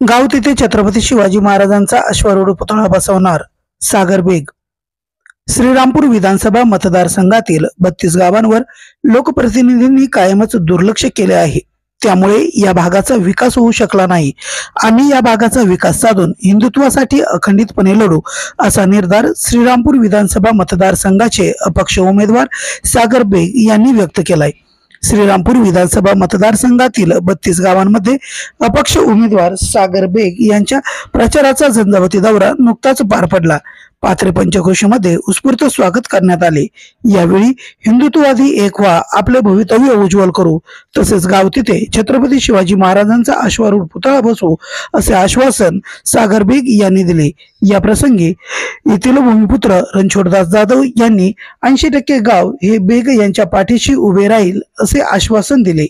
गाव तिथे छत्रपती शिवाजी महाराजांचा अश्वारूढ पुतळा बसवणार सागर बेग। श्रीरामपूर विधानसभा मतदारसंघातील 32 गावांवर लोकप्रतिनिधींनी कायमच दुर्लक्ष केले आहे। त्यामुळे या भागाचा विकास होऊ शकला नाही। आम्ही या भागाचा विकास साधून हिंदुत्वासाठी अखंडितपणे लढू असा निर्धार श्रीरामपूर विधानसभा मतदारसंघाचे अपक्ष उमेदवार सागर बेग यांनी व्यक्त केलाय। श्रीरामपूर विधानसभा मतदारसंघातील 32 गावांमध्ये अपक्ष उमेदवार सागर बेग यांच्या प्रचाराचा झंझावती दौरा नुकताच पार पडला। पाथरे पंचक्रोशीमध्ये उत्स्फूर्त स्वागत करण्यात आले। यावेळी हिंदुत्ववादी एक व्हा, आपले भवितव्य उज्ज्वल करू, तसेच गाव तिथे छत्रपती शिवाजी महाराजांचा अश्वारूढ पुतळा बसवू असे आश्वासन सागर बेग यांनी दिले। या प्रसंगी येथील भूमिपुत्र रणछोडदास जाधव यांनी 80% गाव हे बेग यांच्या पाठीशी उभे राहील असे आश्वासन दिले।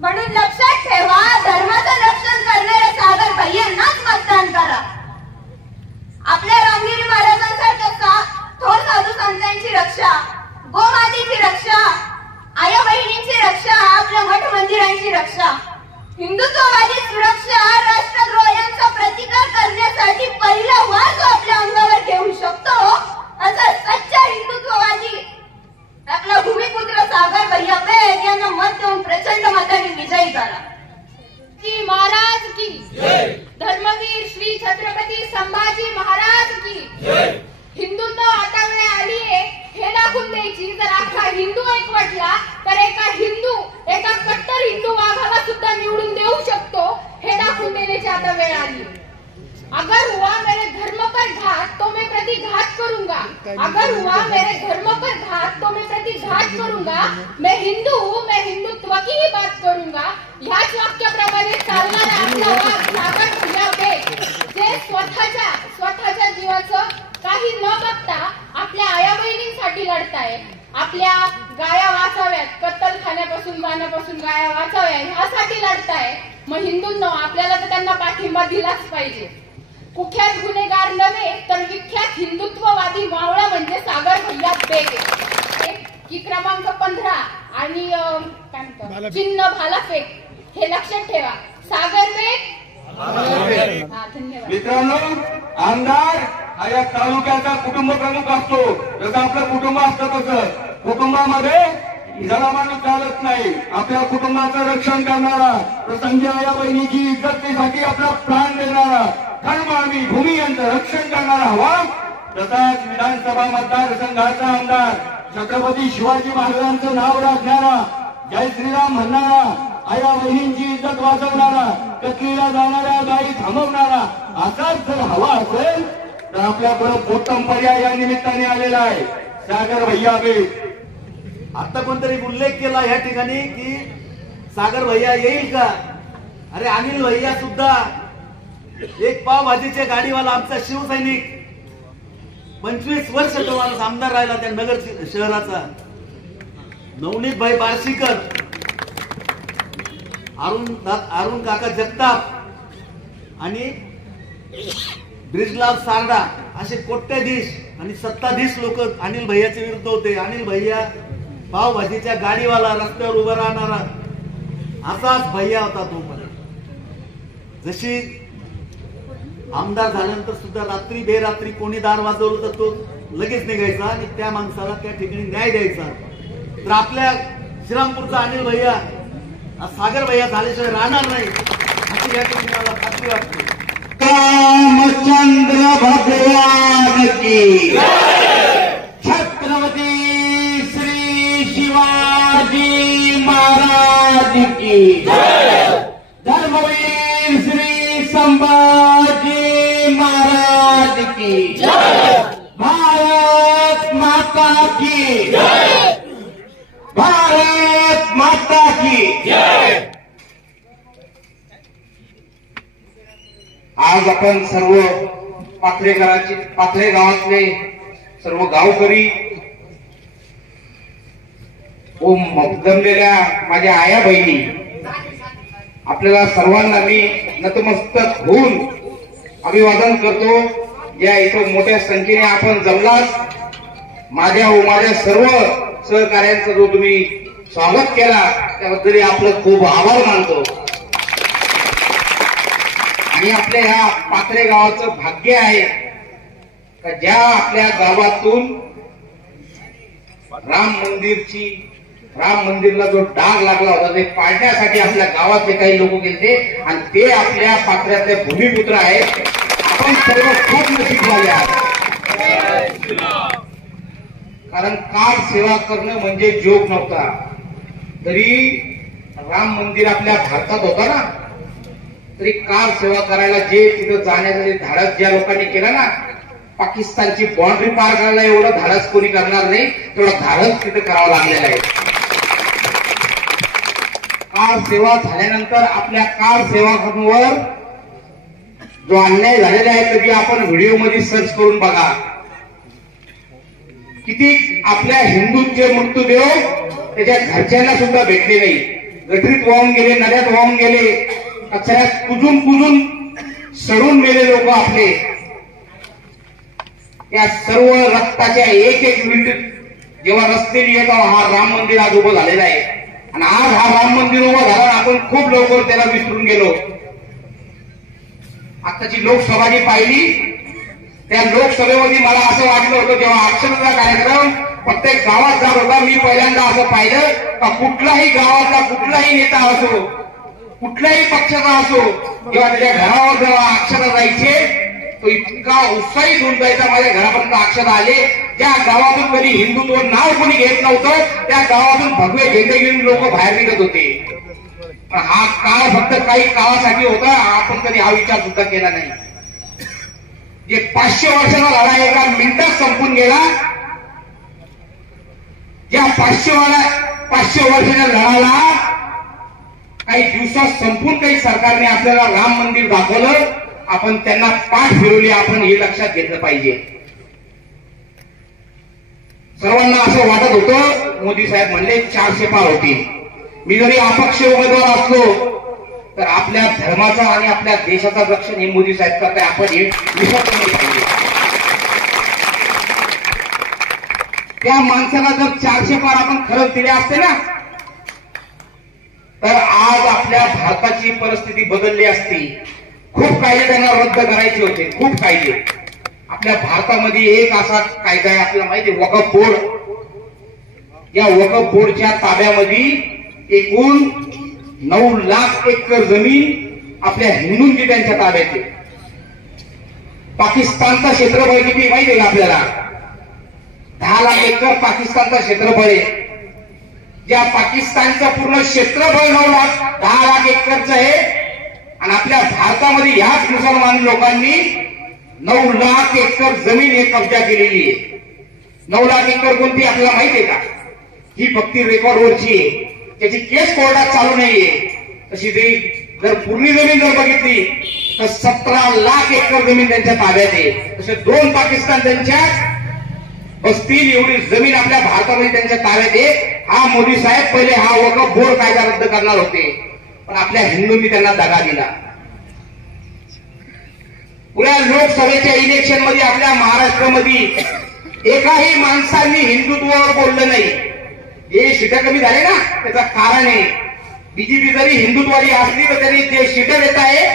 म्हणून लक्षात ठेवा, धर्माचं रक्षण करणाऱ्या सागर भैयांनाच मतदान करा। आपल्या रामगिरी महाराजांसारख्या थोर साधू संतांची रक्षा, गोमातेची रक्षा, आया बहिणींची रक्षा, आपल्या मठ मंदिरांची रक्षा, हिंदुत्ववादी सुरक्षा, राष्ट्रद्रोह यांचा प्रतिकार करण्यासाठी पहिला वार जो आपल्या अंगावर घेऊ शकतो असा सच्चा हिंदुत्ववादी आपला भूमिपुत्र सागर भैया बेग यांना मत देऊन प्रचंड मताने विजयी करा। की महाराज की जय। धर्मवीर श्री छत्रपती संभाजी महाराज की जय। हिंदुत्व आता वेळ आली आहे हे दाखवून द्यायची, जर अख्खा हिंदू एकवटला तर एका कट्टर हिंदू वाघाला सुद्धा निवडून देऊ शकतो हे दाखवून देण्याची आता वेळ आली। अगर हुआ मेरे धर्म पर घात तो मैं प्रति घात करूंगा, अगर हुआ मेरे धर्म पर घात तो मैं प्रति घात करूंगा, मैं हिंदू हूँ, मैं हिंदुत्व की ही बात करूंगा। ह्याच वाक्याप्रमाणे चालणारा आपला वाघ सागर भैया बेग जे स्वतःच्या जीवाचं काही न बघता आपल्या आया बहिणींसाठी लढताय, आपल्या गाया वाचाव्यात, कत्तलखान्यापासून जाण्यापासून गाया वाचाव्या ह्यासाठी लढताय। मग हिंदूंनो, आपल्याला तर त्यांना पाठिंबा दिलाच पाहिजे। कुख्यात गुन्हेगार नव्हे तर विख्यात हिंदुत्ववादी मावळा म्हणजे सागर भैया बेग। की क्रमांक 15 आणि चिन्ह भाला फेक हे लक्षात ठेवा। सागर बेग। धन्यवाद मित्रांनो, आमदार हा या तालुक्याचा कुटुंब प्रमुख असतो। जसं आपलं कुटुंब असतं तसं कुटुंबामध्ये जरा माणूस चालत नाही। आपल्या कुटुंबाचं रक्षण करणारा, प्रसंगी आया बहिणीची इज्जतीसाठी आपला प्राण देणारा, धर्म भूमी यांचं रक्षण करणारा हवा, तसाच विधानसभा मतदारसंघाचा आमदार छत्रपती शिवाजी महाराजांचं नाव राखणारा, जय श्रीराम म्हणणारा, आया बहिणींची इज्जत वाचवणारा, कचरीला जाणाऱ्या गाई थांबवणारा असाच जर हवा असेल तर आपल्याकडे उत्तम पर्याय या निमित्ताने आलेला आहे, सागर भैया बेग। आता कोणतरी उल्लेख केला या ठिकाणी की सागर भैया येईल का? अरे अनिल भैया सुद्धा एक पावभाजीच्या गाडीवाला आमचा शिवसैनिक, 25 वर्ष तो माणूस आमदार राहिला त्या नगर शहराचा। नवनीत भाई बार्शीकर, अरुण काका जगताप आणि ब्रिजलाल सारडा असे कोट्याधीश आणि सत्ताधीश लोक अनिल भैयाच्या विरुद्ध होते। अनिल भैया पावभाजीच्या गाडीवाला, रस्त्यावर उभा राहणारा असाच भैया होता तो। पण जशी आमदार झाल्यानंतर सुद्धा रात्री बेरात्री कोणी दार वाजवलं तर तो लगेच निघायचा आणि त्या माणसाला त्या ठिकाणी न्याय द्यायचा। तर आपल्या श्रीरामपूरचा अनिल भैया सागर भैया झाल्याशिवाय राहणार नाही अशी या ठिकाणी मला खात्री वाटते। रामचंद्र भगवान की छत्रपती श्री शिवाजी महाराज की धर्मवीर श्री संभाजी महाराज की भारत माता आज आपण सर्व पाथरे गावातले सर्व गावकरी व जमलेल्या माझ्या आया बहिणी, आपल्याला सर्वांना मी नतमस्तक होऊन अभिवादन करतो. या इथं मोठ्या संख्येने आपण जमलात. माझ्या व माझ्या सर्व सहकार्यांचं जो तुम्ही स्वागत केला त्याबद्दल आपलं खूप आभार मानतो. आणि आपल्या ह्या पाथरे गावाचं भाग्य आहे का ज्या आपल्या गावातून राम मंदिरला जो डाग लागला होता ते पाडण्यासाठी आपल्या गावातले काही लोक गेले आणि ते आपल्या पाथऱ्यातले भूमिपुत्र आहेत. आपण सर्व खूप नशीबवाले आहात. कारण कार सेवा करणं म्हणजे जोग नव्हता. तरी राम मंदिर आपल्या भारतात होता ना, तरी कार सेवा करायला जे तिथं जाण्याचं धाडस ज्या लोकांनी केलं ना, पाकिस्तानची बाउंड्री पार करायला एवढं धाडस कोणी करणार नाही, तेवढं धाडस तिथं करावं लागलेलं आहे. कार सेवा झाल्यानंतर आपल्या कार सेवकांवर जो अन्याय झालेला आहे कधी आपण व्हिडिओ मध्ये सर्च करून बघा. किती आपल्या हिंदूंचे मृत्यूदेव त्याच्या घरच्यांना सुद्धा भेटले नाही. गटरीत वाहून गेले, नद्यात वाहून गेले, कचऱ्यात कुजून सडून गेले लोक आपले. त्या सर्व रक्ताच्या एक एक मिनिट जेव्हा रस्त्याने येतो हा राम मंदिर आज उभं झालेलं आहे. आणि आज हा राम मंदिर उभं झाला, आपण खूप लवकर त्याला विसरून गेलो. आताची लोकसभा जी पाहिली त्या लोकसभेमध्ये मला असं वाटलं होतं जेव्हा अक्षरचा कार्यक्रम प्रत्येक गावात जात होता, मी पहिल्यांदा असं पाहिलं का कुठलाही गावातला कुठलाही नेता असो, कुठल्याही पक्षाचा असो, जेव्हा त्याच्या घरावर जेव्हा अक्षता जायचे तो इतका उत्साहित होऊन जायचा. माझ्या घरापर्यंत अक्षता आले. ज्या गावातून कधी हिंदुत्व नाव कोणी घेत नव्हतं त्या गावातून भगवे झेंडे घेऊन लोक बाहेर निघत होते. हा काळ फक्त काही काळासाठी होता, आपण कधी हा विचार सुद्धा केला नाही. जे 500 वर्षाचा लढा एका मिनिटात संपून गेला. ज्या 500 वर्षाच्या लढाला काही दिवसात संपून काही सरकारने आपल्याला राम मंदिर दाखवलं, आपण त्यांना पाठ फिरवली. आपण हे लक्षात घेतलं पाहिजे. सर्वांना असं वाटत होतं मोदी साहेब म्हणले 400 पार होतील. मी जरी अपक्ष उमेदवार असलो तर आपल्या धर्माचा आणि आपल्या देशाचा रक्षण हे मोदी साहेब करताय, आपण हे विसरत नाही पाहिजे. त्या माणसाला जर 400 पार आपण खरंच दिले असते ना, तर आज आपल्या भारताची परिस्थिती बदलली असती. खूप कायदे त्यांना रद्द करायचे होते, खूप कायदे. आपल्या भारतामध्ये एक असा कायदा आहे आपल्याला माहिती आहे, वक्फ बोर्ड. या वक्फ बोर्डच्या ताब्यामध्ये एकूण 9 लाख एकर जमीन आपल्या हिंदूंची त्यांच्या ताब्यात आहे. पाकिस्तानचा क्षेत्रफळ किती माहिती आहे का आपल्याला? 10 लाख एकर पाकिस्तानचा क्षेत्रफळ आहे. ज्या पाकिस्तानचं पूर्ण क्षेत्रफळ 10 लाख एकरचं आहे आणि आपल्या भारतामध्ये ह्याच मुसलमान लोकांनी 9 लाख एकर जमीन हे कब्जा केलेली आहे. 9 लाख एकर कोणती आपल्याला माहिती आहे का? ही फक्त रेकॉर्डवरची आहे, त्याची केस कोर्टात चालू नाहीये. तशी ते जर पूर्ण जमीन जर बघितली तर 17 लाख एकर जमीन त्यांच्या ताब्यात आहे. तसे 2 पाकिस्तान त्यांच्या बसतील एवढी जमीन आपल्या भारतामध्ये त्यांच्या ताब्यात आहे. हा मोदी साहेब पहिले हा वक्फ बोर्ड कायदा रद्द करणार होते, पण आपल्या हिंदूंनी त्यांना दगा दिला. पुऱ्या लोकसभेच्या इलेक्शन मध्ये आपल्या महाराष्ट्रामध्ये एकाही माणसांनी हिंदुत्वावर बोललं नाही. जे सीटं कमी झाले ना त्याचं कारण आहे, बीजेपी जरी हिंदुत्ववादी असली तर त्यांनी जे सीटं देत आहे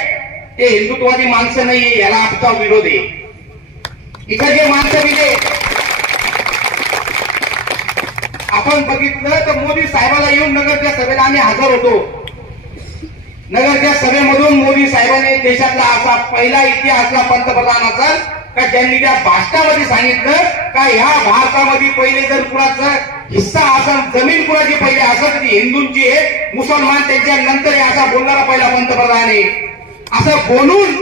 ते हिंदुत्ववादी माणसं नाहीये, याला आमचा विरोध आहे. इथं जे माणसं दिले आपण बघितलं तर मोदी साहेबाला येऊन नगरच्या सभेला आम्ही हजर होतो. नगरच्या सभेमधून मोदी साहेबांनी देशातला असा पहिला इतिहासला पंतप्रधान असेल का ज्यांनी त्या भाषणामध्ये सांगितलं का ह्या भारतामध्ये पहिले जर कुणाचा हिस्सा असेल, जमीन कुणाची पहिले असेल तर ती हिंदूंची आहे, मुसलमान त्यांच्या नंतर आहे, असा बोलणारा पहिला पंतप्रधान आहे. असं बोलून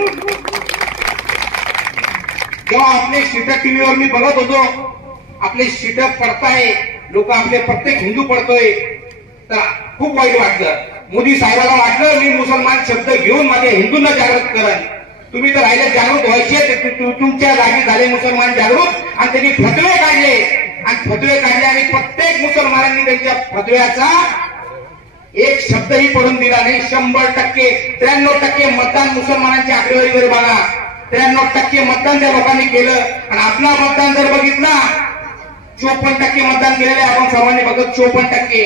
जेव्हा आपले शीट टीव्हीवर मी बघत होतो, आपले शीट पडताय, लोक आपले प्रत्येक हिंदू पडतोय, तर खूप वाईट वाटलं. मोदी साहेबांना वाटलं मी मुसलमान शब्द घेऊन माझ्या हिंदूंना जागृत करेन. तुम्ही तर राहिले जागृत व्हायचे, तुमच्या जागी झाले मुसलमान जागृत आणि त्यांनी फतवे काढले आणि प्रत्येक मुसलमानांनी त्यांच्या फतव्याचा एक शब्दही पडून दिला नाही. 100%, 93% मतदान मुसलमानांच्या आकडेवारीवर बघा, 93% मतदान त्या लोकांनी केलं. आणि आपला मतदान जर बघितला 54% मतदान केलेलं आहे आपण सर्वांनी बघत. 54%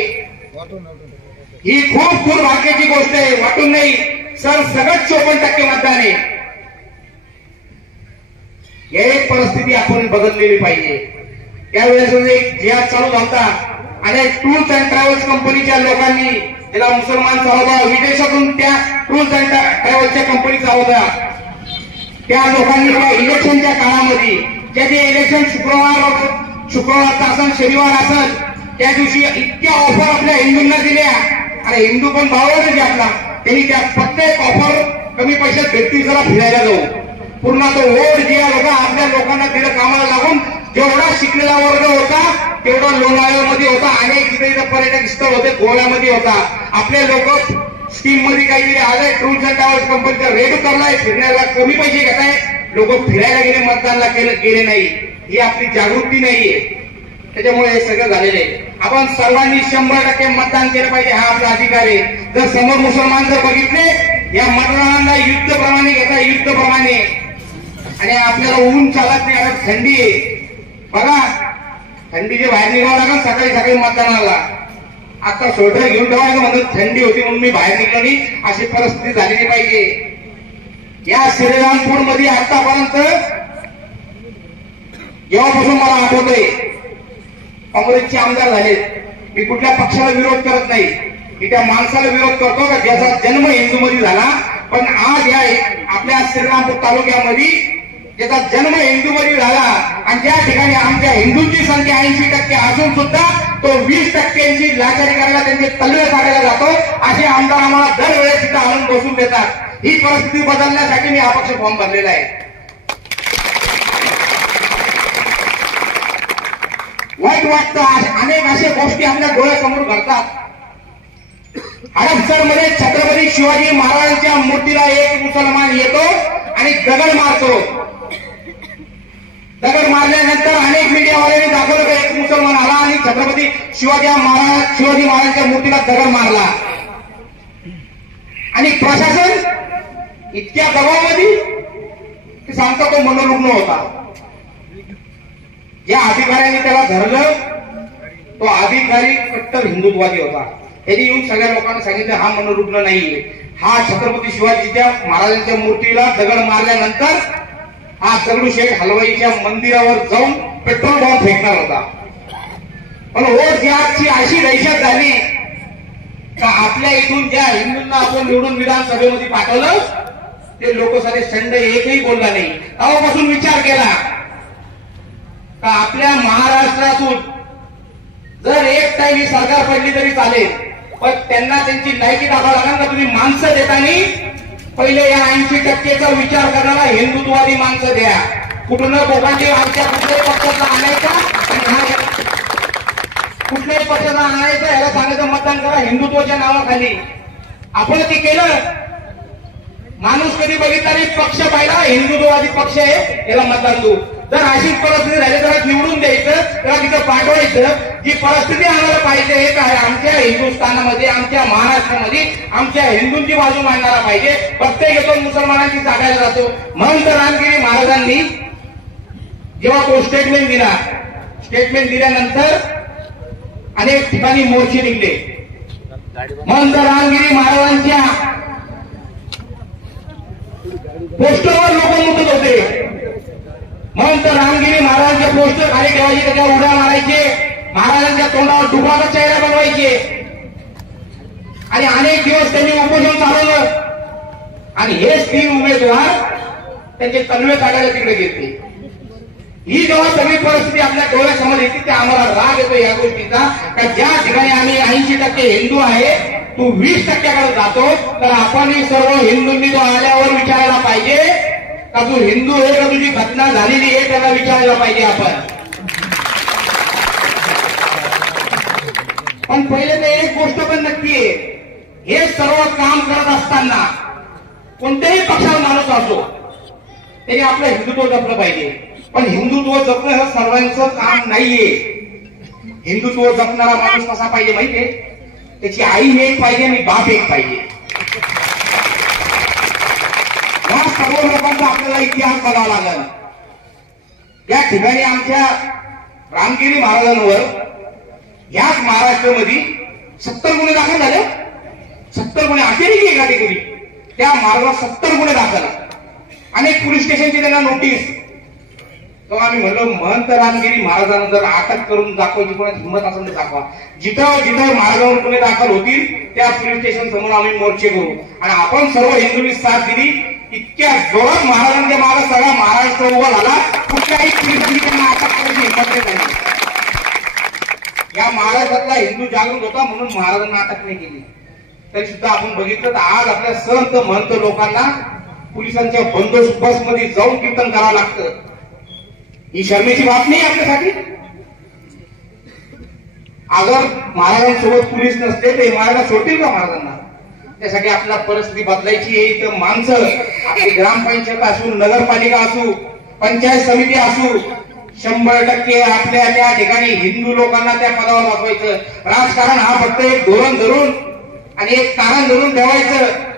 ही खूप भाग्याची गोष्ट आहे, वाटून नाही सर. सगळं 54% मतदान आहे. एक परिस्थिती आपण बदललेली पाहिजे. त्यावेळेस एक जिहाद चालू झाला आणि टूर्स अँड ट्रॅव्हल्स कंपनीच्या लोकांनी त्याला मुसलमान चालवता, विदेशातून त्या टूर्स अँड ट्रॅव्हल्सच्या कंपनी चालवता. त्या लोकांनी इलेक्शनच्या काळामध्ये ज्याचे इलेक्शन शुक्रवारचा असेल, शनिवार असेल, त्या दिवशी इतक्या ऑफर आपल्या हिंदूंना दिल्या आणि हिंदू पण भावावरच आपला. त्यांनी त्या प्रत्येक ऑफर कमी पैशात भेटतील, जरा फिरायला जाऊ. पूर्ण तो वोट जे होता आपल्या लोकांना दिलं कामाला लागून. जेवढा शिकलेला वर्ग होता तेवढा लोणावळ्यामध्ये होता, अनेक तिथे पर्यटक स्थळ होते, गोव्यामध्ये होता. आपले लोक स्कीम मध्ये काहीतरी आलंय, टूर्स अँड ट्रॅव्हल्स कंपनीचा रेट उतरलाय, फिरण्याला कमी पैसे घेताय, लोक फिरायला गेले, मतदानला गेले नाही. ही आपली जागृती नाहीये, त्याच्यामुळे हे सगळं झालेलं आहे. आपण सर्वांनी 100% मतदान केलं पाहिजे, हा आपला अधिकार आहे. जर समोर मुसलमान जर बघितले, या मतदानाला युद्धप्रमाणे घेता, युद्धप्रमाणे. आणि आपल्याला ऊन चालत नाही, आता थंडी आहे बघा, थंडीचे बाहेर निघावं लागेल सकाळी मतदानाला. आता स्वेटर घेऊन ठेवायचं म्हणून थंडी होती म्हणून मी बाहेर निघलो नाही, अशी परिस्थिती झालेली पाहिजे. या श्रीरामपूर मध्ये आतापर्यंत जेव्हापासून मला आठवतंय काँग्रेसचे आमदार झाले, मी कुठल्या पक्षाला विरोध करत नाही, मी त्या माणसाला विरोध करतो का ज्याचा जन्म हिंदूमध्ये झाला. पण आज या आपल्या श्रीरामपूर तालुक्यामध्ये ज्याचा जन्म हिंदूमध्ये झाला आणि ज्या ठिकाणी आमच्या हिंदूंची संख्या 80% असून सुद्धा तो 20%ची लाचारी करायला, त्यांचे तलवे काढायला जातो, असे आमदार आम्हाला दरवेळेस तिथं आणून बसून देतात. ही परिस्थिती बदलण्यासाठी मी हा पक्ष फॉर्म भरलेला आहे. वाईट वाटतं, अनेक अशा गोष्टी आपल्या डोळ्यासमोर घडतात. हडपसरमध्ये छत्रपती शिवाजी महाराजांच्या मूर्तीला एक मुसलमान येतो आणि दगड मारतो. दगड मारल्यानंतर अनेक मीडियावाल्यांनी दाखवलं की एक मुसलमान आला आणि छत्रपती शिवाजी महाराजांच्या मूर्तीला दगड मारला. आणि प्रशासन इतक्या दबावामध्ये की सांगता तो मनोरुग्ण होता. ज्या अधिकाऱ्यांनी त्याला धरलं तो अधिकारी कट्टर हिंदुत्ववादी होता. त्यांनी येऊन सगळ्या लोकांना सांगितलं हा मनोरुग्ण नाहीये, हा छत्रपती शिवाजीच्या महाराजांच्या मूर्तीला दगड मारल्यानंतर हा दगडूशेठ हलवाईच्या मंदिरावर जाऊन पेट्रोल बॉम्ब फेकणार होता. पण वोट याची अशी दहशत झाली का आपल्या इथून ज्या हिंदूंना आपण निवडून विधानसभेमध्ये पाठवलं ते लोक सारे संड एकही बोलला नाही. तेव्हापासून विचार केला का आपल्या महाराष्ट्रातून जर एक टाइम ही सरकार पडली तरी चालेल, पण त्यांना त्यांची लायकी दाखवावं लागेल का तुम्ही माणसं देताना पहिले या 80%चा विचार करणारा हिंदुत्ववादी माणसं द्या. कुठून बोगांडी आमच्या कुठल्याही पक्षाचा आणायचा आणि कुठल्याही पक्षाचा आणायचा, याला सांगायचं मतदान करा हिंदुत्वाच्या नावाखाली. आपण ते केलं. माणूस कधी बघितला नाही, पक्ष पाहिला हिंदुत्ववादी पक्ष आहे याला मतदान देऊ. जर अशीच परिस्थिती झाली तर निवडून द्यायचं, त्याला तिथं पाठवायचं. जी परिस्थिती आम्हाला पाहिजे हे काय, आमच्या हिंदुस्थानामध्ये, आमच्या महाराष्ट्रामध्ये आमच्या हिंदूंची बाजू मांडणारा पाहिजे. प्रत्येक येतो मुसलमानांची सांगायला जातो. म्हणून तर रामगिरी महाराजांनी जेव्हा तो स्टेटमेंट दिल्यानंतर अनेक ठिकाणी मोर्चे निघले. म्हणून तर रामगिरी महाराजांच्या पोस्टरवर लोक मुतत होते. म्हणून तर रामगिरी महाराजांचे पोस्टर खाली ठेवायचे, त्याच्यावर उड्या मारायचे, महाराजांच्या तोंडावर डुबाचा चेहरा बनवायचे आणि अनेक दिवस त्यांनी उपोषण चालवलं. आणि हेच 3 उमेदवार त्यांचे तलवे काढायला तिकडे घेतले. ही जेव्हा सगळी परिस्थिती आपल्या डोळ्यासमोर येते ते आम्हाला राग येतो या गोष्टीचा का ज्या ठिकाणी आम्ही 80% हिंदू आहे, तू 20%कडे जातो, तर आपण सर्व हिंदूंनी तो आल्यावर विचारायला पाहिजे का तू हिंदू आहे का तुझी घटना झालेली आहे, त्याला विचारायला पाहिजे आपण. पण पहिले तर एक गोष्ट पण नक्की आहे, हे सर्व काम करत असताना कोणत्याही पक्षाचा माणूस असो, त्याने आपलं हिंदुत्व जपलं पाहिजे. पण हिंदुत्व जपणं हे सर्वांचं काम नाहीये. हिंदुत्व जपणारा माणूस कसा पाहिजे माहितीये? त्याची आई एक पाहिजे आणि बाप एक पाहिजे. या सर्व लोकांचा आपल्याला इतिहास बघावा लागेल. या ठिकाणी आमच्या रामगिरी महाराजांवर याच महाराष्ट्रामध्ये 70 गुन्हे दाखल झाले. 70 गुन्हे अतिरेकी कॅटेगरी त्या महाराजांवर 70 गुन्हे दाखल. अनेक पोलीस स्टेशनची त्यांना नोटीस. तेव्हा आम्ही म्हणलो महंत रामगिरी महाराजांना जर अटक करून दाखवायची कोणाची हिंमत असेल तर दाखवा. जिथं जिथं महाराजांवर गुन्हे दाखल होतील त्या पोलीस स्टेशन समोर आम्ही मोर्चे करू. आणि आपण सर्व हिंदूंनी साथ दिली. इतक्या जोरात महाराजांच्या मागे सगळा महाराष्ट्र उभा झाला. कुठल्याही पोलिसांनी त्यांना अटक करायची हिंमत नाही. या महाराष्ट्रातला हिंदू जागृत होता म्हणून महाराजांना अटक नाही केली. तरी सुद्धा आपण बघितलं तर आज आपल्या संत महंत लोकांना पोलिसांच्या बंदोबस्त मध्ये जाऊन कीर्तन करावं लागतं. ही शर्मेची बाब नाही आपल्यासाठी. अगर महाराजांसोबत पोलीस नसते तर महाराज सोडतील का महाराजांना? त्यासाठी आपल्याला परिस्थिती बदलायची आहे. तर माणसं आपली ग्रामपंचायत असू, नगरपालिका असू, पंचायत समिती असू, 100% आपल्या त्या ठिकाणी हिंदू लोकांना त्या पदावर बसवायचं. राजकारण हा फक्त एक धोरण धरून आणि एक कारण धरून ठेवायचं.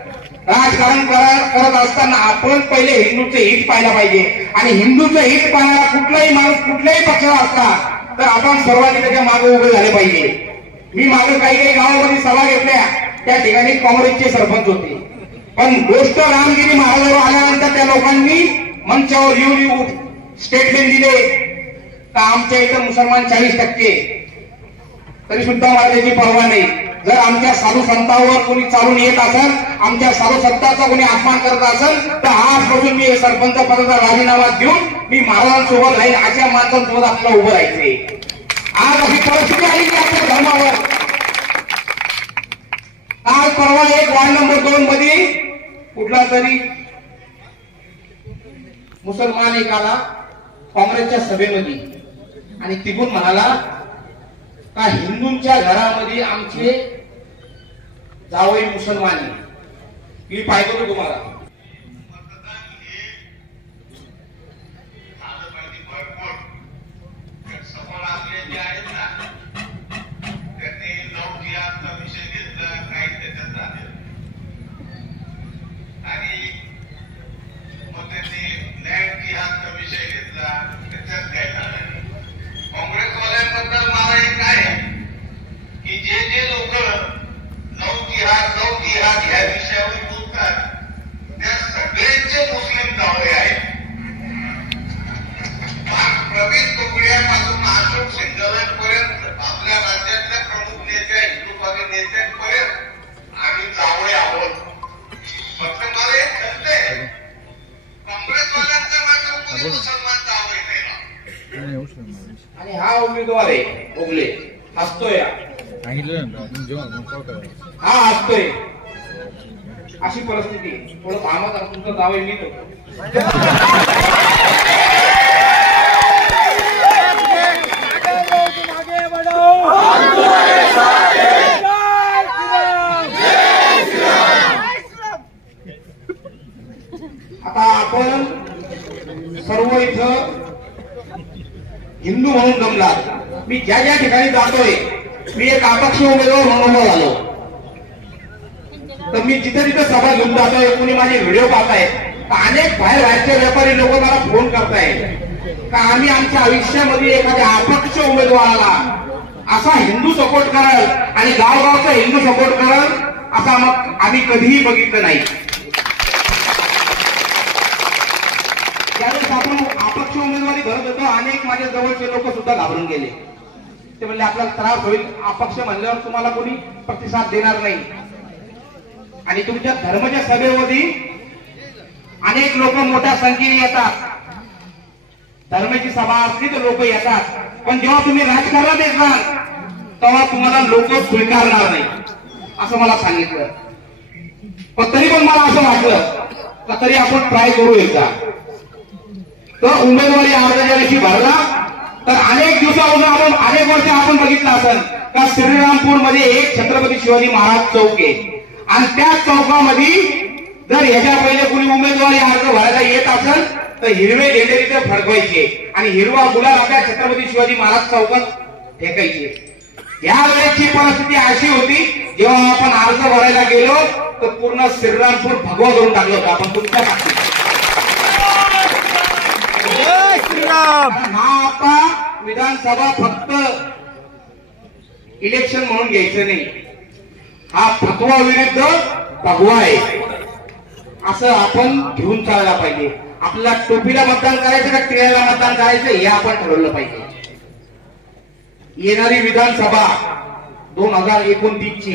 राजकारण करत असताना आपण पहिले हिंदूचं हित पाहायला पाहिजे. आणि हिंदूचं हित पाहणारा कुठलाही माणूस कुठल्याही पक्षाला असला तर आपण सर्वांनी त्याच्या मागे उभे झाले पाहिजे. मी मागे काही गावामध्ये सभा घेतल्या. त्या ठिकाणी काँग्रेसचे सरपंच होते. पण गोष्ट रामगिरी महाराजांवर आल्यानंतर त्या लोकांनी मंचावर येऊन स्टेटमेंट दिले तर आमच्या इथं मुसलमान 40%. तरी सुद्धा मला त्याची पर्वा नाही. जर आमच्या साधू संतांवर कोणी चालून येत असेल, आमच्या साधू संतांचा कोणी अपमान करत असेल तर आजपासून मी सरपंच पदाचा राजीनामा देऊन मी महाराजांसोबत राहील. अशा माणसांसोबत आपल्याला उभं राहायचंय. आज अशी परिस्थिती आली की आपल्या धर्मावर. आज परवा एक वार्ड नंबर 2 मध्ये कुठला तरी मुसलमान एक आला काँग्रेसच्या सभेमध्ये आणि तिकून म्हणाला का हिंदूंच्या घरामध्ये आमचे जावई मुसलमान आहे. मी पाहिजे तुम्हाला काँग्रेसवाल्यांबद्दल मला एक आहे की जे जे लोक लव जिहाद ह्या विषयावर बोलतात त्या सगळ्यांचे मुस्लिम जावळे आहेत. प्रवीण तुकड्यापासून अशोक सिंगलांपर्यंत आपल्या राज्यातल्या प्रमुख नेत्या हिंदूवादी नेत्यांपर्यंत आम्ही जावळे आहोत. फक्त मला एक कळतंय काँग्रेसवाल्यांच्या मागे कोणी मुसलमान जावळे नाही. आणि हा उमेदवार आहे ओगले हसतोय. हा हसतोय. अशी परिस्थिती. थोडं थांबत तुमचं जावं मी तो आता आपण सर्व इथं हिंदू म्हणून जमलात. मी ज्या ज्या ठिकाणी जातोय मी एक अपक्ष उमेदवार म्हणून झालो. तर मी जिथे तिथे सभा घेऊन जातोय. कोणी माझे व्हिडिओ पाहताय. अनेक बाहेरचे व्यापारी लोक मला फोन करताय का आम्ही आमच्या आयुष्यामध्ये एखाद्या अपक्ष उमेदवाराला असा हिंदू सपोर्ट कराल आणि गावगावचा हिंदू सपोर्ट कराल असा मग आम्ही कधीही बघितलं नाही. त्यावेळेस आपण अपक्ष उमेदवारी करत होतो. अनेक माझ्या जवळचे लोक सुद्धा घाबरून गेले. ते म्हणले आपल्याला त्रास होईल. अपक्ष म्हणल्यावर तुम्हाला कोणी प्रतिसाद देणार नाही. आणि तुमच्या धर्माच्या सभेमध्ये अनेक लोक मोठ्या संख्येने येतात. धर्माची सभा असली तर लोक येतात. पण जेव्हा तुम्ही राजकारणात येणार तेव्हा तुम्हाला लोक स्वीकारणार नाही असं मला सांगितलं. पण तरी पण मला असं वाटलं का तरी आपण ट्राय करू एकदा. तर उमेदवारी अर्ज ज्या दिवशी भरला तर अनेक दिवसापासून आपण अनेक वर्ष आपण बघितलं असेल का श्रीरामपूर मध्ये एक छत्रपती शिवाजी महाराज चौक आहे. आणि त्या चौकामध्ये जर ह्याच्या पहिले कोणी उमेदवारी अर्ज भरायला येत असेल तर हिरवे झेंडे तिथे फडकवायचे आणि हिरवा गुलाल आपल्या छत्रपती शिवाजी महाराज चौकात फेकायचे. यावेळेची परिस्थिती अशी होती, जेव्हा आपण अर्ज भरायला गेलो तर पूर्ण श्रीरामपूर भगवा करून टाकलं होतं आपण तुमच्या पाठी. हा आता विधानसभा फक्त इलेक्शन म्हणून घ्यायचं नाही, हा फतवा विरुद्ध भगवा आहे असं आपण घेऊन चालला पाहिजे. आपल्याला टोपीला मतदान करायचं का टिळ्याला मतदान करायचं हे आपण ठरवलं पाहिजे. येणारी विधानसभा 2029 ची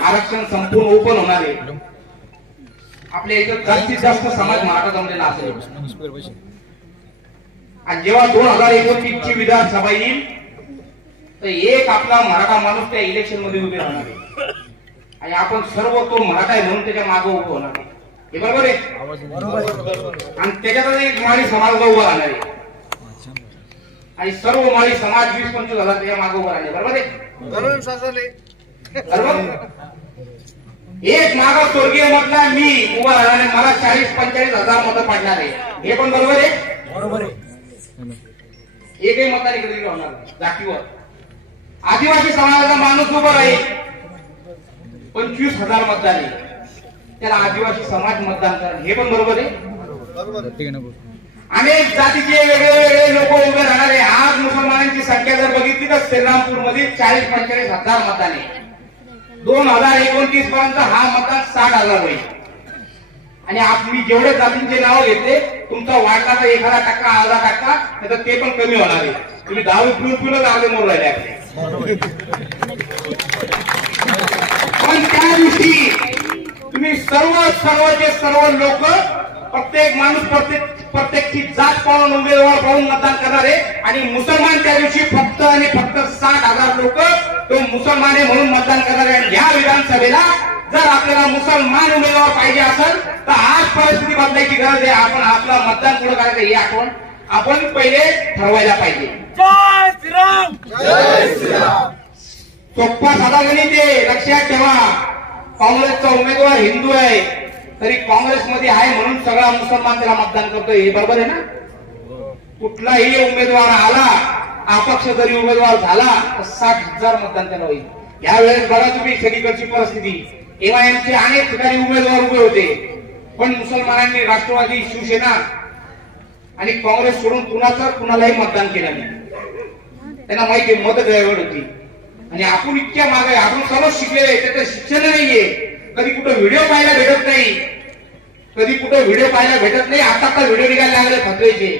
आरक्षण संपूर्ण ओपन होणार आहे. आपल्या इथं जास्तीत जास्त समाज मराठा जमलेला असेल आणि जेव्हा 2029 ची विधानसभा येईल तर एक आपला मराठा माणूस त्या इलेक्शन मध्ये उभे राहणार आहे आणि आपण सर्व तो मराठा आहे म्हणून त्याच्या मागे उभं होणार आहे. हे बरोबर आहे. आणि त्याच्यातच एक माळी समाज उभा राहणार आहे आणि सर्व माळी समाज 20-25 हजार त्याच्या मागे उभं राहणार. बरोबर आहे. एक मागा स्वर्गीय मधला मी उभा राहणार आहे, मला 40-45 हजार मतं पडणार आहे. हे पण बरोबर आहे. बरोबर आहे. एकही मतदान इकडे होणार जातीवर. आदिवासी समाजाचा माणूस उभा राहील 25,000 मतदान आहे, त्याला आदिवासी समाज मतदान करा. हे पण बरोबर आहे. अनेक जातीचे वेगळे लोक उभे राहणार आहे. आज मुसलमानांची संख्या जर बघितली तर श्रीरामपूर मध्ये 40-45 हजार मतदान आहे. 2029 पर्यंत हा मतदान 60,000 होईल आणि मी जेवढे जातींचे नाव घेतले तुमचा वाढला तर 1% 1/2%, नाही तर ते पण कमी होणार आहे. तुम्ही 10 पिऊन अर्धे मोर राहिले आपले. पण त्या दिवशी तुम्ही सर्व लोक प्रत्येक माणूस प्रत्येकची जात पाहून उमेदवार पाहून मतदान करणार आहे आणि मुसलमान त्या दिवशी फक्त आणि फक्त 60,000 लोक तो मुसलमान आहे म्हणून मतदान करणार आहे. आणि या विधानसभेला जर आपल्याला मुसलमान उमेदवार पाहिजे असेल तर आज परिस्थिती बदलायची गरज आहे. आपण आपला मतदान कुठं करायचं हे आठवण आपण पहिले ठरवायला पाहिजे. जय श्रीराम. जय श्रीराम. सोप्पा साधा गणित आहे, लक्षात ठेवा. काँग्रेसचा उमेदवार हिंदू आहे तरी काँग्रेसमध्ये आहे म्हणून सगळा मुसलमान त्याला मतदान करतोय. हे बरोबर आहे ना. कुठलाही उमेदवार आला, अपक्ष जरी उमेदवार झाला तर 60,000 मतदान त्याला होईल. यावेळेस बघा तुम्ही सगळीकडची परिस्थिती. एमआयएमचे अनेक ठिकाणी उमेदवार उभे होते पण मुसलमानांनी राष्ट्रवादी, शिवसेना आणि काँग्रेस सोडून कुणालाही मतदान केलं नाही. त्यांना माहिती मत ड्रायव्हर होती आणि आपण इतक्या मागे आपण सर्व शिकलेले, त्याचं शिक्षण नाहीये. कधी कुठं व्हिडिओ पाहायला भेटत नाही, आता व्हिडिओ निघायला लागले फसवेचे,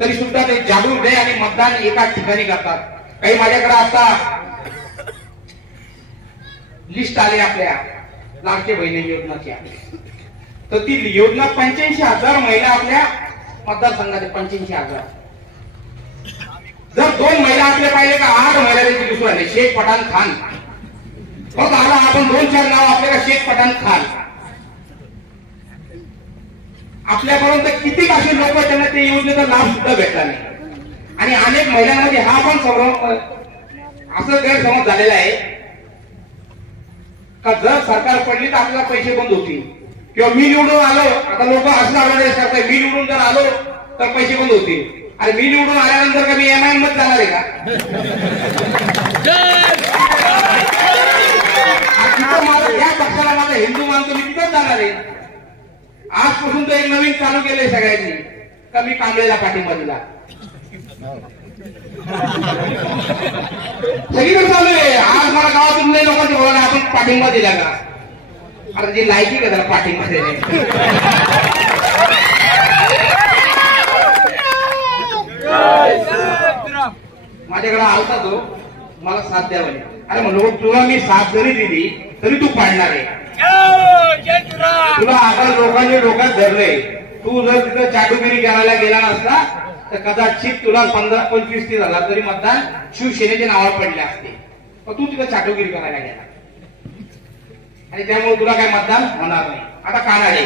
तरी सुद्धा ते जागरूक आहे आणि मतदान एकाच ठिकाणी करतात. काही माझ्याकडे आता लिस्ट आली आपल्या लाडके बहिणी योजनाच्या, तर ती योजना 85,000 महिला आपल्या मतदारसंघाचे 85,000. जर 2 महिला आपले पाहिले का 8 महिला त्याची दिसून आले. शेख पठाण खान बघ आला, आपण 2-4 नाव आपल्याला शेख पठाण खान. आपल्यापर्यंत किती असे लोक त्यांना ते योजनेचा लाभ सुद्धा भेटला नाही. आणि अनेक महिलांमध्ये हा पण असं गैरसमज झालेला आहे का जर सरकार पडली तर आपल्याला पैसे बंद होतील किंवा मी निवडून आलो, आता लोक असं आलं सरकार मी निवडून जर आलो तर पैसे बंद होतील. अरे मी निवडून आल्यानंतर का मी एमआयएम मध्ये जाणार आहे का? या पक्षाला माझा हिंदू मानतो मी तिथंच जाणार आहे. आजपासून तर एक नवीन चालू केलंय सगळ्यांनी का मी कांबळेला पाठिंबा दिला. सगळीकडे चालू आहे. आज मला गावातून नाही लोकांचे बोला आपण पाठिंबा दिला का? आता जी लायकी का त्याला पाठिंबा दिले. माझ्याकडे आलता तो मला साथ द्यावा. अरे म्हणलो तुला मी साथ जरी दिली तरी तू पाडणार आहे. तुला आता लोकांनी डोक्यात धरलंय. तू जर तिथं चाटुगिरी करायला गेला नसता तर कदाचित तुला 15-25-30 हजार तरी मतदान शिवसेनेच्या नावावर पडले असते. पण तू तिथं चाटुगिरी करायला गेला आणि त्यामुळे तुला काय मतदान होणार नाही. आता कानाडे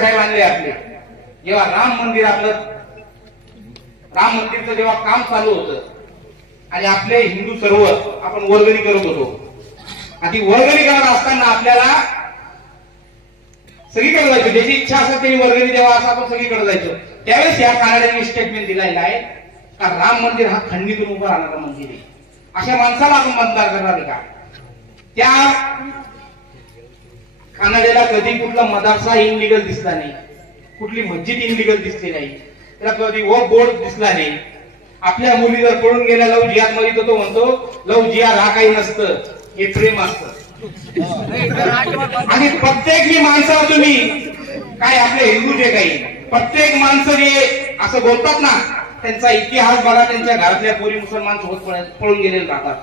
साहेब आणले आपले. जेव्हा राम मंदिरचं जेव्हा काम चालू होतं आणि आपले हिंदू सर्व आपण वर्गणी करत होतो आणि ती वर्गणी करत असताना आपल्याला सगळीकडे जायचो, ज्याची इच्छा असेल त्यांनी वर्गणी द्यावा असं आपण सगळीकडे जायचो. त्यावेळेस या कानाड्यांनी स्टेटमेंट दिलेलं आहे का राम मंदिर हा खंडीतून उभं राहणारं मंदिर आहे, अशा माणसाला आपण मतदार करणार का? त्या कानाड्याला कधी कुठला मदरसा इनलिगल दिसला नाही, कुठली मस्जिद इनलिगल दिसली नाही, त्याला कधी वो बोर्ड दिसला नाही. आपल्या मुली जर पळून गेल्या लव जिहाद मध्ये तो म्हणतो लव जिहाद हा काही नसतं, हे प्रेम असतं. आणि प्रत्येक जी माणसं तुम्ही काय आपले हिंदूचे काही प्रत्येक माणसं जे असं बोलतात ना, त्यांचा इतिहास बघा, त्यांच्या घरातल्या पोरी मुसलमान सोबत पळून गेलेले राहतात.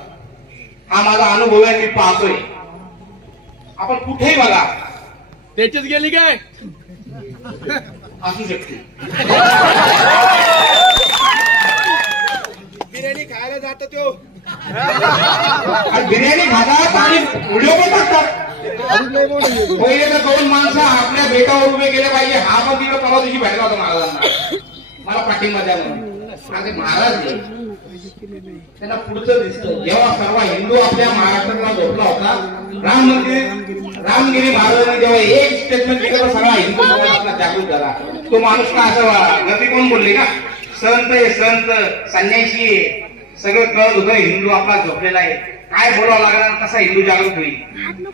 हा माझा अनुभव आहे, मी पाहतोय. आपण कुठेही बघा त्याचीच गेली काय असू शकते. बिर्याणी खायला जातो तो, बिर्याणी खातात आणि व्हिडिओ पण टाकतात. पहिले तर 2 माणसं आपल्या बेटावर उभे केले पाहिजे. हा पण तिकडे परवा दिवशी भेटला होता महाराजांना, मला पाठिंबा द्या म्हणून. आणि महाराज त्यांना पुढचं दिसतं. जेव्हा सर्व हिंदू आपल्या महाराष्ट्राला झोपला होता, रामगिरी महाराजांनी जेव्हा एक स्टेटमेंट केलं, सगळा हिंदू समाज आपला जागृत झाला. तो माणूस का असं गर्दी कोण बोलले का संत आहे, संत संन्यासी आहे, सगळं कळत होतं. हिंदू आपला झोपलेला आहे, काय बोलावं लागणार, कसा हिंदू जागृत होईल.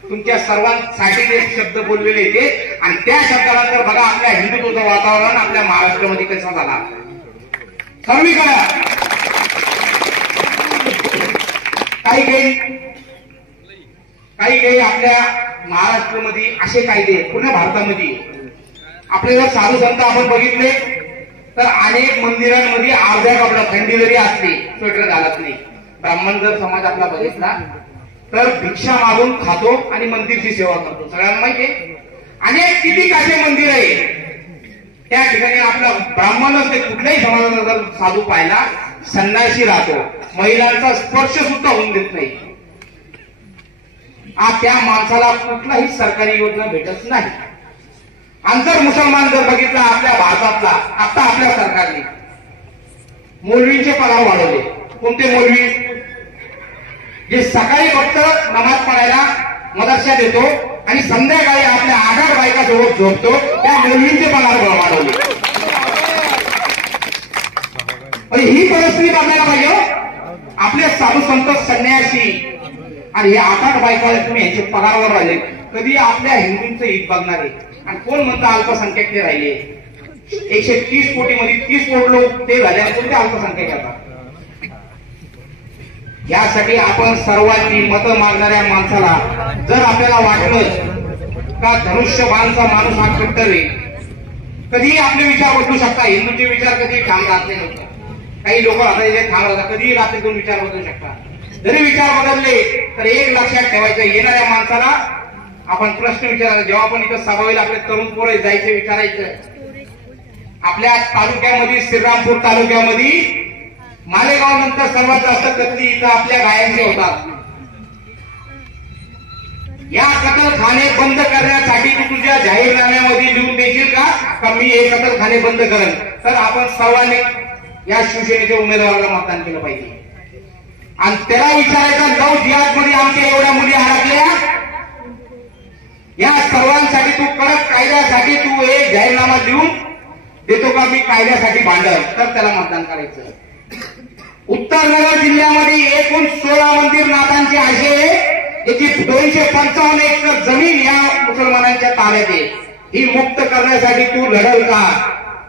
तुमच्या सर्वांसाठी एक शब्द बोललेले ते, आणि त्या शब्दानंतर बघा आपल्या हिंदुत्वाचं वातावरण आपल्या महाराष्ट्रामध्ये कसा झाला. सर्वीकडे काही आपल्या महाराष्ट्रामध्ये असे कायदे, पुण्या भारतामध्ये आपले जर साधू संत आपण बघितले तर अनेक मंदिरांमध्ये अर्ध्या कपडा थंडी जरी असली स्वेटर घालत नाही. ब्राह्मण जर समाज आपला बघितला तर भिक्षा मागून खातो आणि मंदिरची सेवा करतो. सगळ्यांना माहितीये अनेक किती असे मंदिर आहे त्या ठिकाणी आपला ब्राह्मणच ते कुठल्याही समाजाचा जर साधू पाहिला संन्यासी राहतो, महिलांचा स्पर्श सुद्धा होऊन देत नाही. त्या माणसाला कुठलाही सरकारी योजना भेटत नाही. आंतर मुसलमान जर बघितला आपल्या भारतातला, आता आपल्या सरकारने मौलवींचे पगार वाढवले. कोणते मौलवी? जे सकाळी फक्त नमाज पडायला मदरशात येतो आणि संध्याकाळी आपल्या 8 बायका सोबत झोपतो, त्या मौलवींचे पगार वाढवले. ही परिस्थिती बघायला पाहिजे. आपले साधू संत संन्यासी आणि हे 8 बायका तुम्ही यांचे पगारावर राहिले, कधी आपल्या हिंदूंचं हित बघणार आहे. आणि कोण म्हणतं अल्पसंख्याक ते राहिले? 130 कोटी मध्ये 30 कोटी लोक ते झाले आणि कोणते अल्पसंख्याक येतात. यासाठी आपण सर्वांनी मतं मागणाऱ्या माणसाला जर आपल्याला वाटलं का धनुष्यबाणचा माणूस हा कट्टर आहे, कधीही आपले विचार बदलू शकता. हिंदूचे विचार कधी ठाम राहत नाही. काही लोक आता ठाम राहतात, कधीही रात्रीतून विचार बदलू शकतात. जरी विचार बदलले तर एक लक्षात ठेवायचं, येणाऱ्या माणसाला आपण प्रश्न विचारायचा. जेव्हा आपण इथं सभा होईल आपले तरुण पोरं जायचे विचारायचं, आपल्या तालुक्यामध्ये श्रीरामपूर तालुक्यामध्ये मालेगाव नंतर सर्वात जास्त कत्तली इथं आपल्या गायांचे होतात. या कतलखाने बंद करण्यासाठी तू तुझ्या जाहीरनाम्यामध्ये लिहून देशील का मी हे कतलखाने बंद करेन? तर आपण सर्वांनी या शिवसेनेच्या उमेदवाराला मतदान केलं पाहिजे. आणि त्याला विचारायचं, लव जिहाद मध्ये आमच्या एवढ्या मुली अडकल्या, या सर्वांसाठी तू कडक कायद्यासाठी तू एक जाहीरनामा लिहून देतो का मी कायद्यासाठी भांडल? तर त्याला मतदान करायचं. उत्तरनगर जिल्ह्यामध्ये एकूण 16 मंदिर नाथांचे असे, याची 255 एकर जमीन या मुसलमानांच्या ताब्यात आहे. ही मुक्त करण्यासाठी तू लढल का?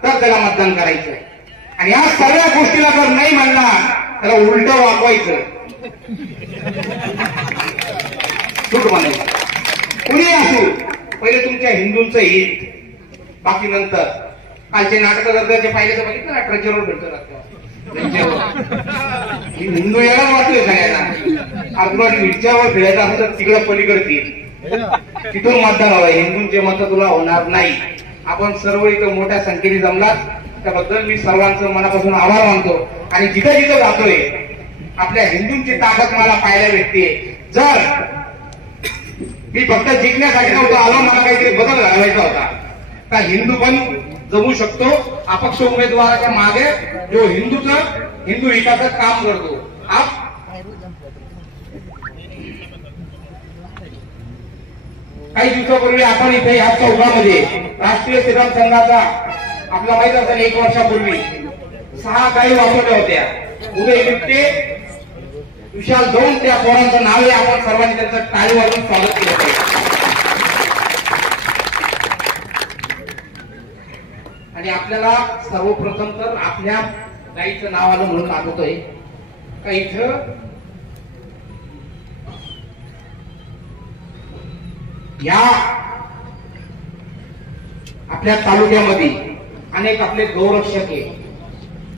तर त्याला मतदान करायचं. आणि या सगळ्या गोष्टीला जर नाही म्हणला त्याला उलट वागवायचं, चूक म्हणायचं. कुणी असू, पहिले तुमच्या हिंदूंचं हित, बाकी नंतर. कालचे नाटक जर ते पाहिले तर बघितलं ना, ट्रेचरवर भेटतो हिंदू यायला वाटले सगळ्यांना. अर्धवट रिक्षावर फिरायचं असं तर तिकडं पलीकडे तिथून मतदान हवं. हिंदूंचे मत तुला होणार नाही. आपण सर्व इथं मोठ्या संख्येने जमलात त्याबद्दल मी सर्वांचं मनापासून आभार मानतो. आणि जिथं जिथं जातोय आपल्या हिंदूंची ताकद मला पाहायला भेटते. जर मी फक्त जिंकण्यासाठी नव्हतं आलो, मला काहीतरी बदल घडवायचा होता का हिंदू पण जमू शकतो. अपक्ष उमेदवाराच्या मागे जो हिंदू हिताचं काम करतो. काही दिवसापूर्वी आपण इथे या चौकामध्ये राष्ट्रीय श्रीराम संघाचा आपला माहित असेल 1 वर्षापूर्वी 6 गायी वापरल्या होत्या. उदय बिबटे, विशाल दौंड त्या पोरांचं नाव आहे. आपण सर्वांनी त्यांचं टाळी वाजवून स्वागत केलं पाहिजे. आणि आपल्याला सर्वप्रथम तर आपल्या गाईचं नाव आलं म्हणून आठवतोय का इथं या आपल्या तालुक्यामध्ये अनेक आपले गौरक्षक आहे.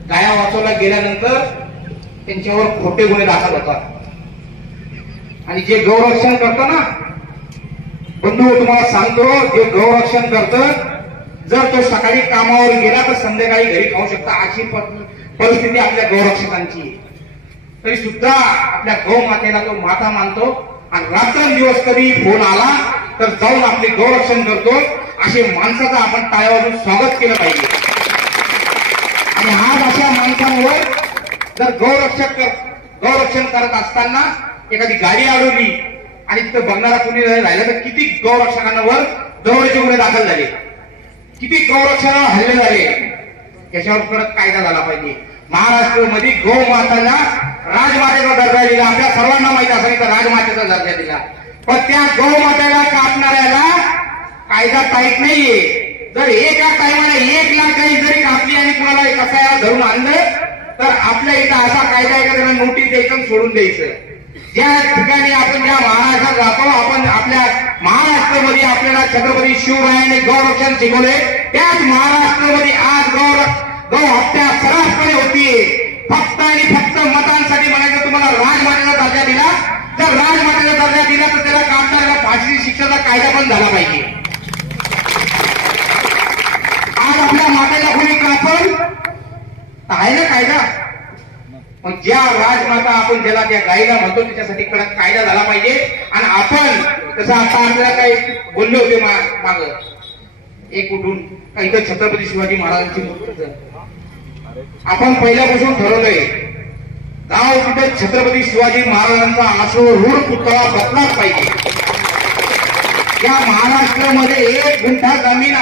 गाया वाचवल्या गेल्यानंतर त्यांच्यावर खोटे गुन्हे दाखल होतात. आणि जे गौरक्षण करतं ना बंधू, तुम्हाला सांगतो, जे गौरक्षण करतं, जर तो सकाळी कामावर गेला तर संध्याकाळी घरी खाऊ शकता, अशी परिस्थिती आपल्या गौरक्षकांची. तरी सुद्धा आपल्या गौ मातेला तो माता मानतो आणि रात्रंदिवस कधी फोन आला तर जाऊन आपले गौरक्षण करतो. असे माणसाचं आपण टाळ्या वाजवून स्वागत केलं पाहिजे. आणि आज अशा माणसांवर जर गौरक्षण करत असताना एखादी गाडी अडवली आणि तिथं बघणारा कुणी राहिला तर किती गौरक्षकांवर दरोड्याचे गुन्हे दाखल झाले, किती गौरक्षणावर हल्ले झाले. याच्यावर कडक कायदा झाला पाहिजे. महाराष्ट्रामध्ये गौ माताला राजमातेचा दर्जा दिला. आपल्या सर्वांना माहिती असेल तर राजमातेचा दर्जा दिला. पण त्या गौ मातेला कापणाऱ्याला कायदा टाईट नाहीये. जर एका टायमाला 1 लाख गाई जरी कापली आणि कुणाला कसायाला धरून आणलं तर आपल्या इथं असा कायदा आहे का त्यांना नोटीस द्यायचं सोडून द्यायचं. ज्या ठिकाणी आपण ज्या महाराष्ट्रात राहतो, आपण आपल्या महाराष्ट्रामध्ये आपल्याला छत्रपती शिवरायांनी गौरक्षण शिकवले, त्याच महाराष्ट्रामध्ये आज गौ हत्या सर्रासपणे होतीये. फक्त आणि फक्त मतांसाठी म्हणायचं तुम्हाला राजमातेचा दर्जा दिला. जर राजमातेचा दर्जा दिला तर त्याला कामगाराला फाशी शिक्षेचा कायदा पण झाला पाहिजे. आज आपल्या मातेला कोणी कापल आहे ना कायदा, पण ज्या राजमाता आपण ज्याला त्या गाईला म्हणतो त्याच्यासाठी कडक कायदा झाला पाहिजे. आणि आपण तसं आता आपल्याला काही बोलले होते माग एक उठून का इथं छत्रपती शिवाजी महाराजांची मूर्ती, आपण पहिल्यापासून ठरवलंय गाव तिथं छत्रपती शिवाजी महाराजांचा अश्वरूढ पुतळा बसलाच पाहिजे. या महाराष्ट्रामध्ये 1 गुंठा जमीन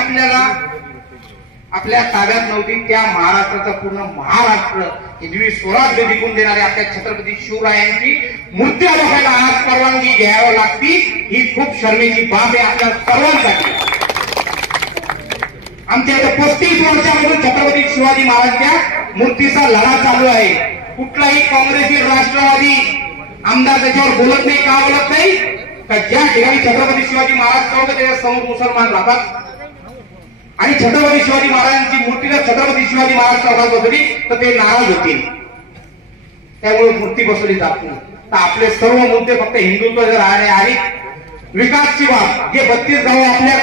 आपल्या ताब्यात नव्हती. त्या महाराष्ट्राचा पूर्ण महाराष्ट्र हिंदवी स्वराज्य जिंकून देणाऱ्या आपल्या छत्रपती शिवरायांची मूर्ती बघायला आज परवानगी घ्यावी लागती. ही खूप शर्मेची बाब आहे आपल्या सर्वांसाठी. आमच्या इथे 35 वर्षापासून छत्रपती शिवाजी महाराजांच्या मूर्तीचा लढा चालू आहे. कुठलाही काँग्रेसी राष्ट्रवादी आमदार त्याच्यावर बोलत नाही. का बोलत नाही? का ज्या ठिकाणी छत्रपती शिवाजी महाराज चौक त्याच्या समोर मुसलमान राहतात आणि छत्रपती शिवाजी महाराजांची मूर्ती जर छत्रपती शिवाजी महाराज चौकात बसवली तर ते नाराज होतील. त्यामुळे मूर्ती बसवली जात नाही. तर आपले सर्व मुद्दे फक्त हिंदुत्व जर आणि विकासची बाब, जे 32 गाव आपल्या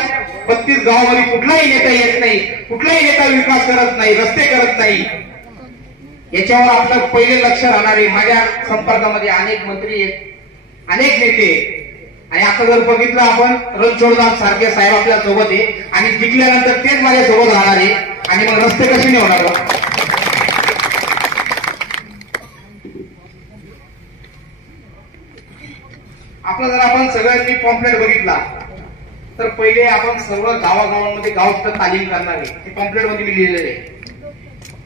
32 गावामध्ये कुठलाही नेता येत नाही, कुठलाही नेता विकास करत नाही, रस्ते करत नाही, याच्यावर आपलं पहिले लक्ष राहणार आहे. माझ्या संपर्कामध्ये अनेक मंत्री आहेत, अनेक नेते. आणि आता जर बघितलं आपण रणछोडदास सारखे साहेब आपल्या सोबत आहे आणि जिंकल्यानंतर तेच माझ्या सोबत राहणार आहे. आणि मग रस्ते कसे नाही होणार? आपलं जर आपण सगळ्यांनी पॉम्पलेट बघितला तर पहिले आपण सर्व गावागावांमध्ये गाव तालीम करणार आहे, ते पॉम्पलेट मध्ये मी लिहिलेलं आहे.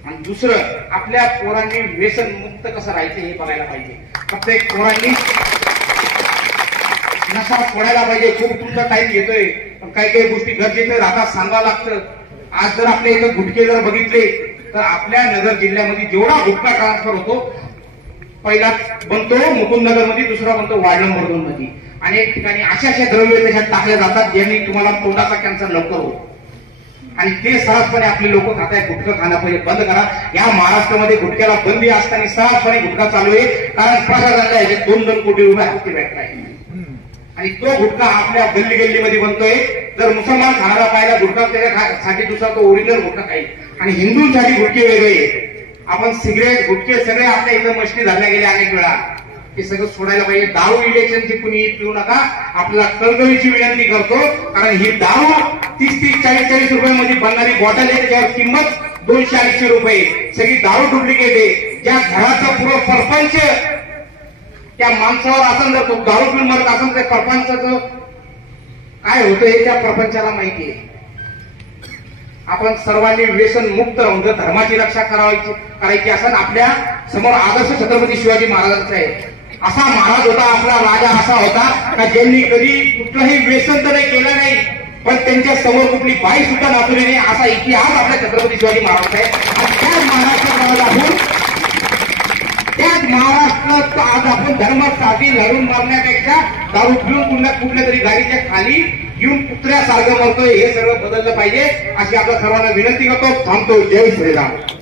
आणि दुसरं, आपल्या पोरांनी व्यसन मुक्त कसं राहायचं हे बघायला पाहिजे. प्रत्येक पोरांनी नशा फोडायला पाहिजे. खूप तुमचा टाइम घेतोय, पण काही काही गोष्टी गरजेचं राहतात, सांगावं लागतं. आज जर आपल्या इथं गुटखे जर बघितले तर आपल्या नगर जिल्ह्यामध्ये जेवढा गुटखा ट्रान्सफर होतो, पहिला बनतो मुकुंदनगर मध्ये, दुसरा बनतो वार्ड नंबर 2 मध्ये. अनेक ठिकाणी अशा द्रव्य त्याच्यात टाकले जातात ज्यांनी तुम्हाला तोंडाचा कॅन्सर लवकर होतो. आणि ते सहजपणे आपले लोक खात आहेत. गुटखा खाणं पहिले बंद करा. या महाराष्ट्रामध्ये गुटख्याला बंदी असताना सहजपणे गुटखा चालू आहे, कारण प्रशासनाला याचे 2-2 कोटी रुपये हक्की भेटत आहे. आणि तो गुटखा आपल्या गल्ली गल्लीमध्ये बनतोय. जर मुसलमान खाणारा पाहिला गुटखा त्याच्यासाठी दुसरा तो ओरिजिनल गुटखा खाईल. आणि हिंदूंसाठी गुटखे वेगळे. आपण सिगरेट गुटखे सगळे आपल्या इथं मस्ती धरल्या गेल्या अनेक वेळा. हे सगळं सोडायला पाहिजे. दारू इलेक्शनची कुणी पिऊ नका. आपल्याला कळकळीची विनंती करतो, कारण ही दारू 30-30, 40-40 रुपयामध्ये बनणारी बॉटल आहे, त्याच्यावर किंमत 200-250 रुपये. सगळी दारू डुप्लिकेट आहे. ज्या घराचा पुरो सरपंच त्या माणसावर असेल, जर तो दारू पिऊन मरत असेल तर सरपंचाचं काय होतं हे त्या प्रपंचाला माहिती आहे. आपण सर्वांनी व्यसन मुक्त राहून जर धर्माची रक्षा करायची असेल, आपल्या समोर आदर्श छत्रपती शिवाजी महाराजांचा आहे. असा महाराज होता, आपला राजा असा होता का ज्यांनी कधी कुठलंही व्यसन तर केलं नाही, पण त्यांच्या समोर कुठली बाई सुद्धा नाचवली नाही, असा इतिहास आपल्या छत्रपती शिवाजी महाराजांचा आहे. आणि त्याच महाराष्ट्रात आज आपण धर्मासाठी लढून मारण्यापेक्षा दारू पिऊन कुठल्या तरी गाडीच्या खाली येऊन कुत्र्यासारखं मरतोय. हे सगळं बदललं पाहिजे अशी आपल्या सर्वांना विनंती करतो. थांबतो. जय श्रीराम.